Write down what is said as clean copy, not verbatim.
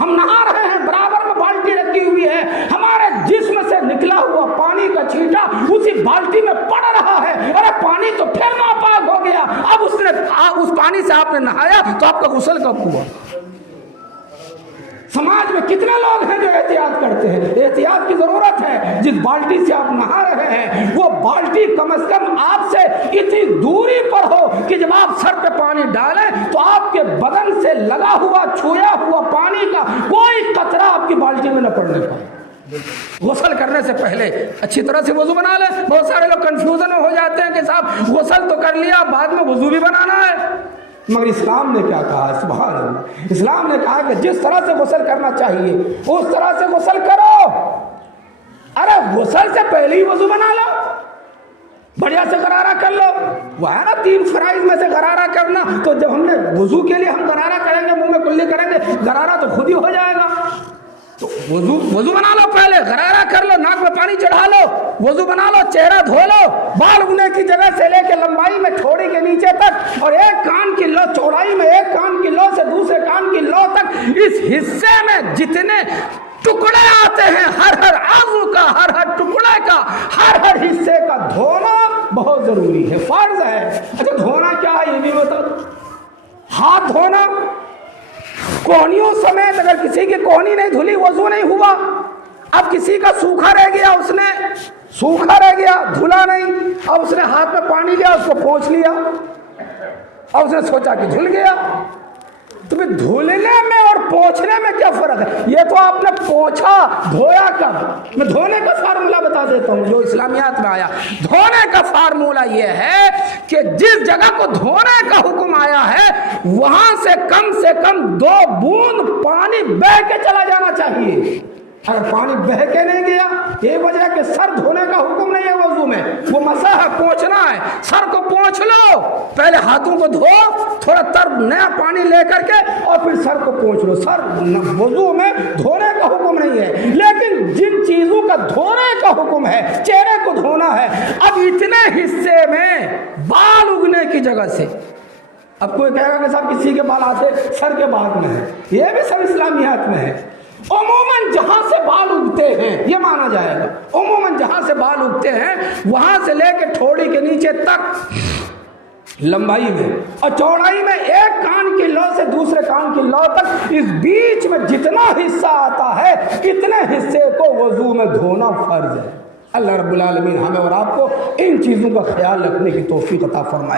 हम नहा रहे हैं, बराबर में बाल्टी रखी हुई है, हमारे जिस्म से निकला हुआ पानी का छींटा उसी बाल्टी में पड़ रहा है। अरे पानी तो फिर नापाक हो गया। अब उस पानी से आपने नहाया तो आपका गुस्ल कब हुआ? समाज में कितने लोग हैं जो एहतियात करते हैं? एहतियात की जरूरत है। जिस बाल्टी से आप नहा रहे हैं वो बाल्टी कम से कम आपसे इतनी दूरी पर हो कि जब आप सर पे पानी डालें तो आपके बदन से लगा हुआ छुआ हुआ पानी का कोई कतरा आपकी बाल्टी में न पड़ने पाए। गुस्ल करने से पहले अच्छी तरह से वजू बना ले। बहुत सारे लोग कंफ्यूजन में हो जाते हैं कि साहब गुस्ल तो कर लिया, बाद में वजू भी बनाना है। मगर इस्लाम ने क्या कहा? सुभान अल्लाह। इस्लाम ने कहा कि जिस तरह से गुस्ल करना चाहिए उस तरह से गुस्ल करो। अरे गुस्ल से पहले ही वजू बना लो, बढ़िया से गरारा कर लो। वो है ना 3 फराइज में से गरारा करना। तो जब हमने वजू के लिए हम गरारा करेंगे, मुंह में कुल्ली करेंगे, गरारा तो खुद ही हो जाएगा। तो वजू बना लो, पहले गरारा कर लो, नाक में पानी चढ़ा लो, वजू बना लो, चेहरा धो लो, बाल उगने की जगह से लेकर लंबाई में ठोड़ी के नीचे तक, और एक कान की लो चौड़ाई में एक कान की लो से दूसरे कान की लो तक, इस हिस्से में जितने टुकड़े आते हैं हर आज़ू का, हर टुकड़े का, हर हिस्से का धोना बहुत जरूरी है, फर्ज है। अच्छा धोना क्या है ये भी बताओ। हाथ धोना, कोहनियों समेत, अगर किसी की कोहनी नहीं धुली वजू नहीं हुआ। अब किसी का सूखा रह गया, उसने सूखा रह गया धुला नहीं, अब उसने हाथ में पानी लिया, उसको पोंछ लिया, अब उसने सोचा कि धुल गया। तो फिर धुलने में और पोंछने में क्या फर्क है? ये तो आपने पोंछा, धोया कब? मैं धोने का फार्मूला बता देता हूँ जो इस्लामियात में आया। धोने का फार्मूला ये है कि जिस जगह को धोने का हुक्म आया है वहां से कम 2 बूंद पानी बह के चला जाना चाहिए। अगर पानी बह के नहीं गया, ये वजह कि सर धोने का हुक्म नहीं है वजू में, वो मसा है, पोंछना है। सर को पोंछ लो, पहले हाथों को धो, थोड़ा तर नया पानी लेकर के और फिर सर को पोंछ लो। सर वजू में धोने का हुक्म नहीं है, लेकिन जिन चीजों का धोने का हुक्म है, चेहरे को धोना है। अब इतने हिस्से में बाल उगने की जगह से, अब कोई कहेगा कि साहब किसी के बाल आते सर के बाद में है, ये भी सब इस्लामियात में है। उमूमन जहां से बाल उगते हैं ये माना जाएगा, उमूमन जहां से बाल उगते हैं वहां से लेकर ठोड़ी के नीचे तक लंबाई में और चौड़ाई में एक कान की लौ से दूसरे कान की लौ तक, इस बीच में जितना हिस्सा आता है इतने हिस्से को वजू में धोना फर्ज है। अल्लाह रब्बुल आलमीन हमें और आपको इन चीजों का ख्याल रखने की तौफीक अता फरमाए।